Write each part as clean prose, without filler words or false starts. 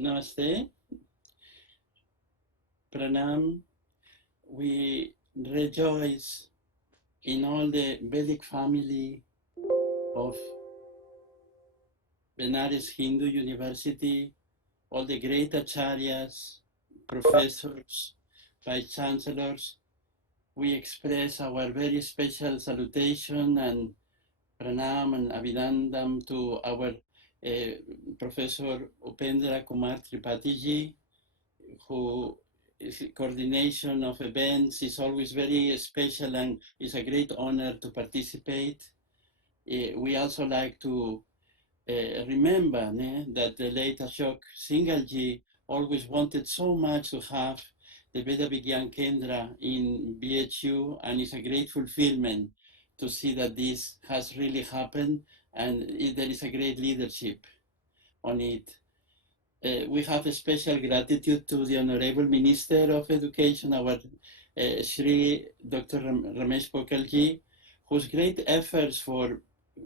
Namaste, Pranam. We rejoice in all the Vedic family of Benares Hindu University, all the great acharyas, professors, vice chancellors. We express our very special salutation and pranam and abhinandam to our Professor Upendra Kumar Tripathi ji, who coordination of events is always very special and it's a great honor to participate. We also like to remember that the late Ashok Singalji always wanted so much to have the Veda Vigyan Kendra in BHU, and it's a great fulfillment to see that this has really happened, and there is a great leadership on it. We have a special gratitude to the Honorable Minister of Education, our Shri Dr. Ramesh Pokharji, whose great efforts for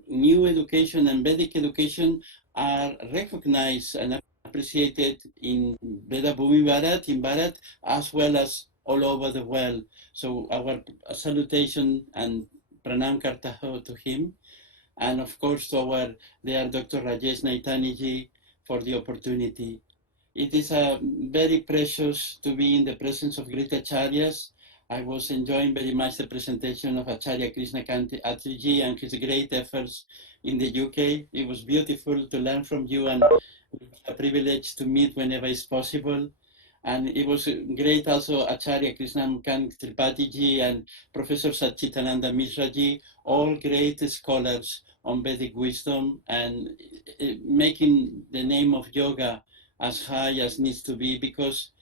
new education and Vedic education are recognized and appreciated in Veda Bhumi Bharat, in Bharat, as well as all over the world. So our salutation and pranam kartaho to him. And of course to our dear Dr. Rajesh Naitani for the opportunity. It is very precious to be in the presence of great acharyas. I was enjoying very much the presentation of Acharya Krishnakant Atriji and his great efforts in the UK. It was beautiful to learn from you and a privilege to meet whenever is possible. And it was great also Acharya Krishnakant Tripathi ji and Professor Satchitananda Mishra ji, all great scholars on Vedic wisdom and making the name of yoga as high as needs to be, because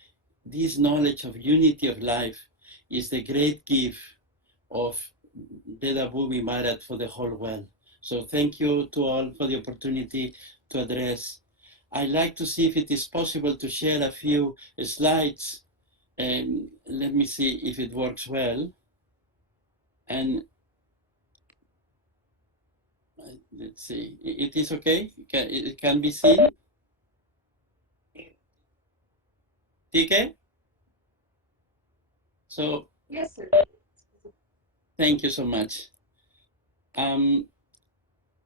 this knowledge of unity of life is the great gift of Veda Bhumi Bharat for the whole world. So thank you to all for the opportunity to address. I'd like to see if it is possible to share a few slides. Let me see if it works well. And let's see, it is okay? It can be seen? Okay? So, Yes, sir. thank you so much.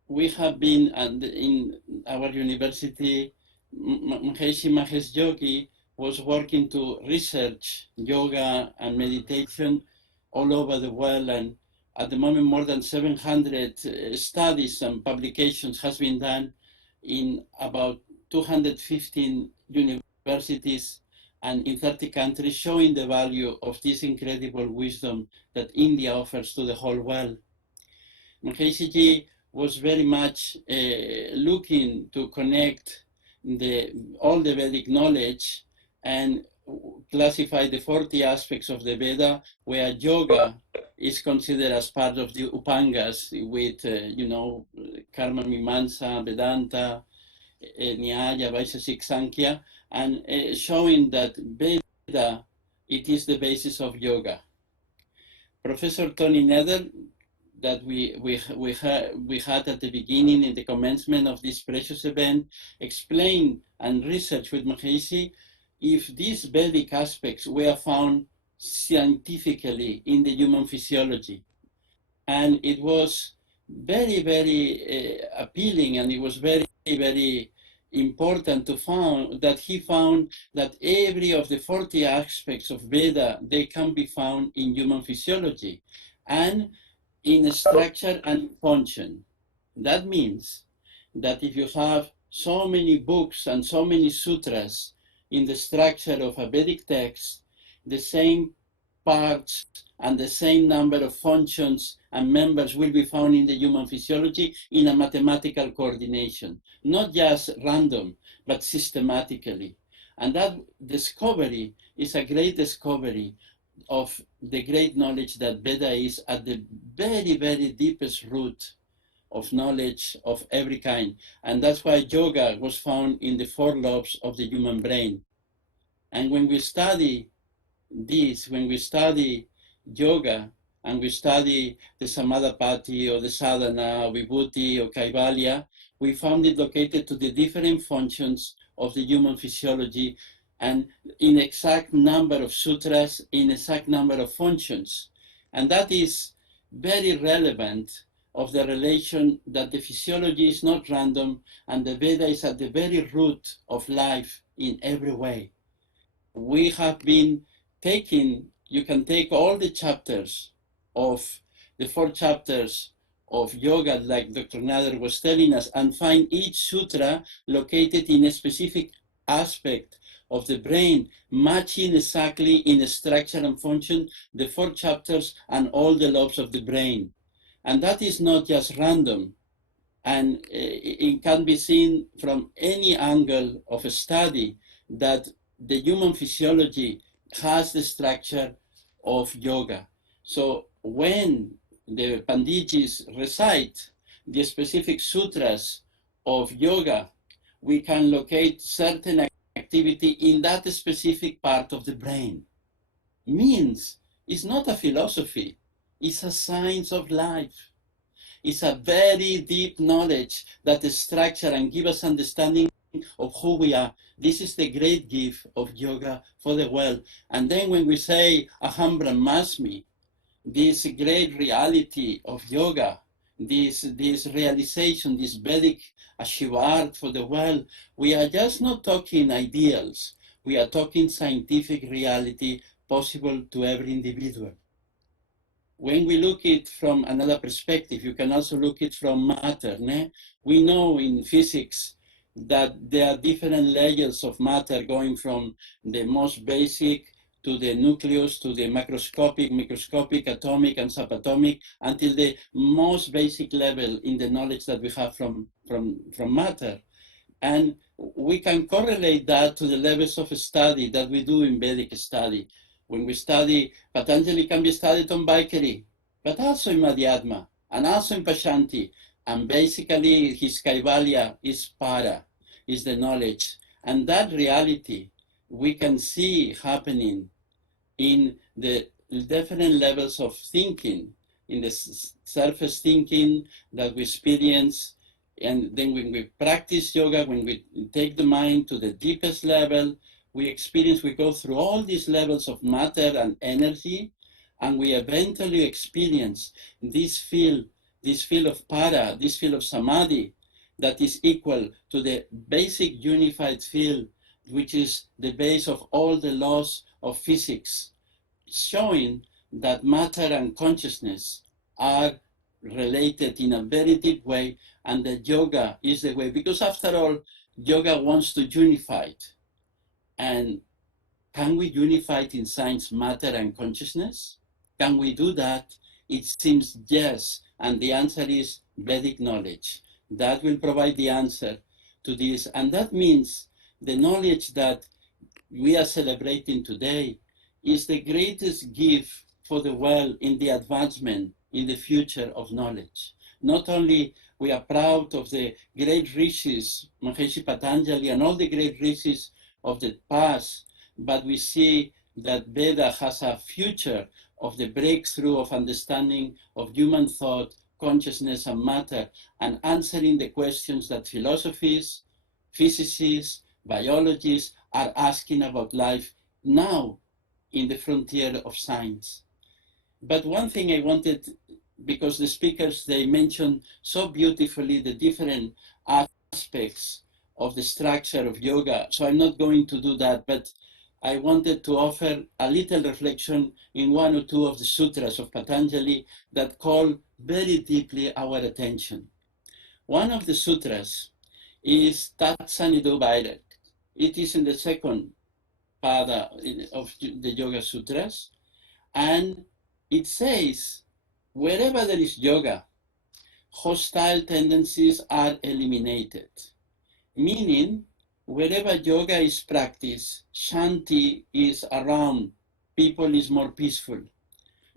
We have been in our university, Maharishi Mahesh Yogi was working to research yoga and meditation all over the world, and at the moment more than 700 studies and publications has been done in about 215 universities and in 30 countries, showing the value of this incredible wisdom that India offers to the whole world. Maharishi was very much looking to connect all the Vedic knowledge and classify the 40 aspects of the Veda, where yoga is considered as part of the Upangas with, Karma Mimamsa, Vedanta, Nyaya, Vaisheshik Sankhya, and showing that Veda, it is the basis of yoga. Professor Tony Nether, that we had at the beginning in the commencement of this precious event, explain and research with Maharishi if these Vedic aspects were found scientifically in the human physiology. And it was very, very appealing, and it was very, very important to find that he found that every of the 40 aspects of Veda, they can be found in human physiology. And in structure and function. That means that if you have so many books and so many sutras in the structure of a Vedic text, the same parts and the same number of functions and members will be found in the human physiology in a mathematical coordination, not just random, but systematically. And that discovery is a great discovery of the great knowledge that Veda is at the very, very deepest root of knowledge of every kind. And that's why yoga was found in the four lobes of the human brain. And when we study this, when we study yoga and we study the Samadapati or the Sadhana, or Vibhuti or Kaivalya, we found it located to the different functions of the human physiology, and in exact number of sutras, in exact number of functions. And that is very relevant of the relation that the physiology is not random and the Veda is at the very root of life in every way. We have been taking, you can take all the chapters of the 4 chapters of yoga, like Dr. Nader was telling us, and find each sutra located in a specific aspect of the brain, matching exactly in structure and function the 4 chapters and all the lobes of the brain. And that is not just random. And it can be seen from any angle of a study that the human physiology has the structure of yoga. So when the Pandijis recite the specific sutras of yoga, we can locate certain activity in that specific part of the brain. Means it's not a philosophy, it's a science of life. It's a very deep knowledge that structure and give us understanding of who we are. This is the great gift of yoga for the world. And then when we say Aham Brahmasmi, this great reality of yoga, this realization, this Vedic Ashivard for the world, we are just not talking ideals. We are talking scientific reality possible to every individual. When we look it from another perspective, you can also look it from matter. Ne? We know in physics that there are different layers of matter going from the most basic to the nucleus, to the macroscopic, microscopic, atomic, and subatomic, until the most basic level in the knowledge that we have from matter. And we can correlate that to the levels of study that we do in Vedic study. When we study, Patanjali can be studied on Vaikari, but also in Madhyadma, and also in Pashanti. And basically, his Kaivalya is para, is the knowledge. And that reality we can see happening in the different levels of thinking, in the surface thinking that we experience. And then when we practice yoga, when we take the mind to the deepest level, we go through all these levels of matter and energy, and we eventually experience this field of para, this field of samadhi, that is equal to the basic unified field, which is the base of all the laws of physics, showing that matter and consciousness are related in a very deep way, and that yoga is the way, because after all, yoga wants to unify it. And can we unify it in science, matter, and consciousness? Can we do that? It seems yes, and the answer is Vedic knowledge. That will provide the answer to this, and that means the knowledge that we are celebrating today is the greatest gift for the world in the advancement in the future of knowledge. Not only we are proud of the great rishis, Maharishi Patanjali and all the great rishis of the past, but we see that Veda has a future of the breakthrough of understanding of human thought, consciousness, and matter, and answering the questions that philosophies, physicists, biologists are asking about life now in the frontier of science. But one thing I wanted, because the speakers, they mentioned so beautifully the different aspects of the structure of yoga, so I'm not going to do that, but I wanted to offer a little reflection in one or two of the sutras of Patanjali that call very deeply our attention. One of the sutras is Tatsanidu Bairak. It is in the second pada of the Yoga Sutras, and it says, wherever there is yoga, hostile tendencies are eliminated. Meaning, wherever yoga is practiced, shanti is around, people is more peaceful.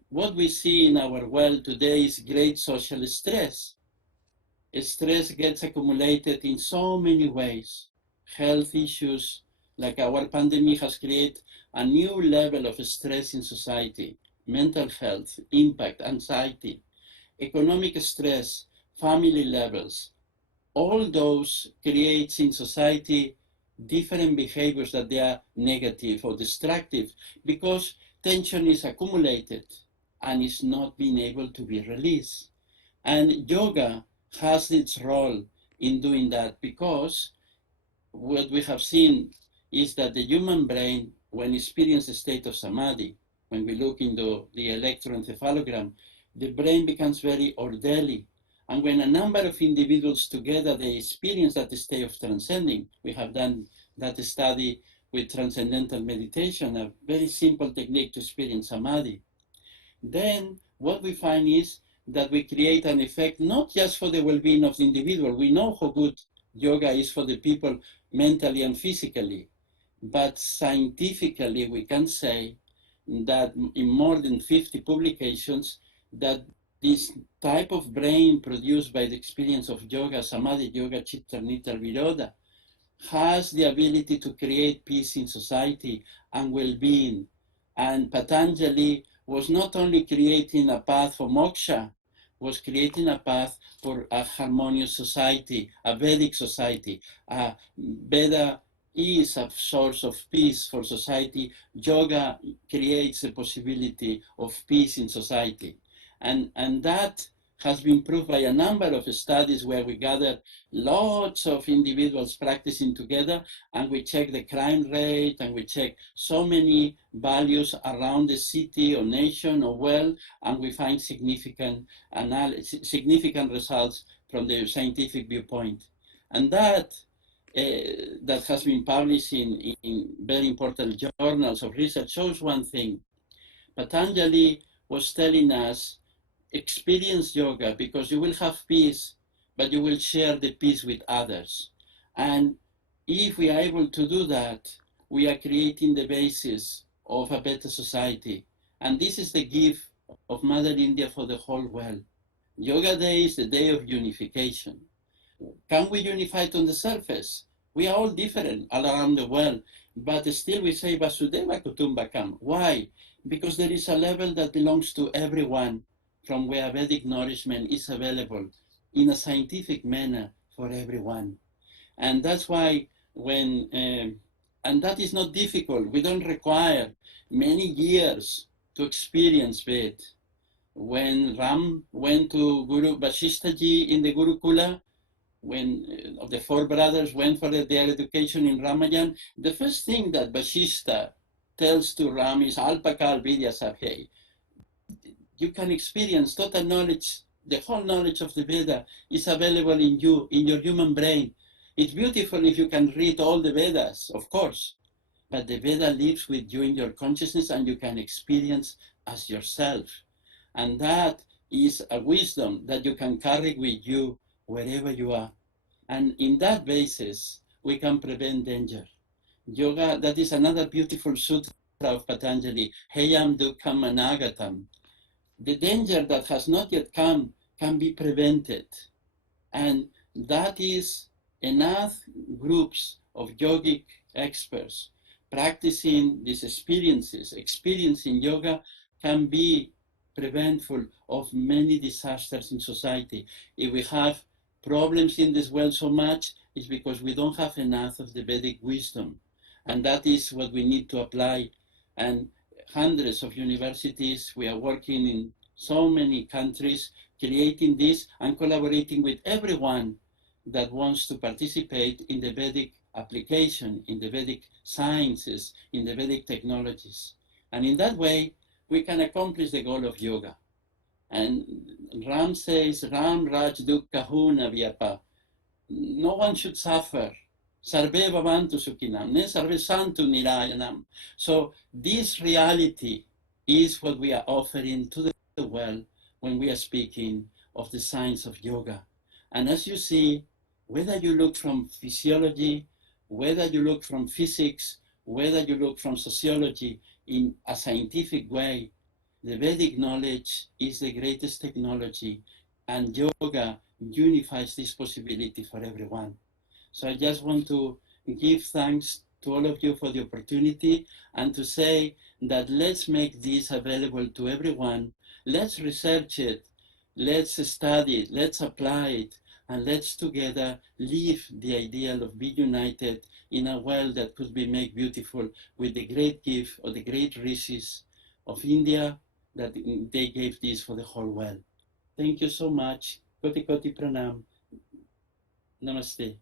What we see in our world today is great social stress. Stress gets accumulated in so many ways. Health issues, like our pandemic, has created a new level of stress in society. Mental health, impact, anxiety, economic stress, family levels. All those creates in society different behaviors that they are negative or destructive, because tension is accumulated and is not being able to be released. And yoga has its role in doing that, because what we have seen is that the human brain, when experiences a state of samadhi, when we look into the electroencephalogram, the brain becomes very orderly. And when a number of individuals together, they experience that state of transcending. We have done that study with transcendental meditation, a very simple technique to experience samadhi. Then what we find is that we create an effect not just for the well-being of the individual. We know how good yoga is for the people mentally and physically, but scientifically we can say that in more than 50 publications that this type of brain produced by the experience of yoga, samadhi, yoga, chitta, nidra, viroda, has the ability to create peace in society and well-being. And Patanjali was not only creating a path for moksha, was creating a path for a harmonious society, a Vedic society. Veda is a source of peace for society. Yoga creates a possibility of peace in society. And that has been proved by a number of studies where we gathered lots of individuals practicing together, and we check the crime rate, and we check so many values around the city or nation or world, and we find significant results from the scientific viewpoint. And that has been published in very important journals of research shows one thing. Patanjali was telling us, experience yoga because you will have peace, but you will share the peace with others. And if we are able to do that, we are creating the basis of a better society. And this is the gift of Mother India for the whole world. Yoga Day is the day of unification. Can we unify it on the surface? We are all different all around the world, but still we say Vasudeva Kutumbakam. Why? Because there is a level that belongs to everyone, from where Vedic nourishment is available in a scientific manner for everyone. And that's why and that is not difficult. We don't require many years to experience Ved. When Ram went to Guru Vasishtaji in the Gurukula, when the four brothers went for their education in Ramayan, the first thing that Vasishta tells to Ram is Alpakal Vidya Sabhe. You can experience total knowledge. The whole knowledge of the Veda is available in you, in your human brain. It's beautiful if you can read all the Vedas, of course, but the Veda lives with you in your consciousness, and you can experience as yourself. And that is a wisdom that you can carry with you wherever you are. And in that basis, we can prevent danger. Yoga, that is another beautiful sutra of Patanjali, Heyam Dukkham Anagatam. The danger that has not yet come can be prevented. And that is enough groups of yogic experts practicing these experiences, experiencing yoga, can be preventful of many disasters in society. If we have problems in this world so much, it's because we don't have enough of the Vedic wisdom. And that is what we need to apply. And hundreds of universities, we are working in so many countries, creating this and collaborating with everyone that wants to participate in the Vedic application, in the Vedic sciences, in the Vedic technologies. And in that way, we can accomplish the goal of yoga. And Ram says, Ram Raj Dukkha Huna Vyapa. No one should suffer. Sarve Bhavantu Sukhinam, ne Sarve Santu Nirayanam. So this reality is what we are offering to the world when we are speaking of the science of yoga. And as you see, whether you look from physiology, whether you look from physics, whether you look from sociology in a scientific way, the Vedic knowledge is the greatest technology, and yoga unifies this possibility for everyone. So I just want to give thanks to all of you for the opportunity, and to say that let's make this available to everyone. Let's research it, let's study it, let's apply it, and let's together live the ideal of being united in a world that could be made beautiful with the great gift of the great rishis of India that they gave this for the whole world. Thank you so much. Koti Koti Pranam. Namaste.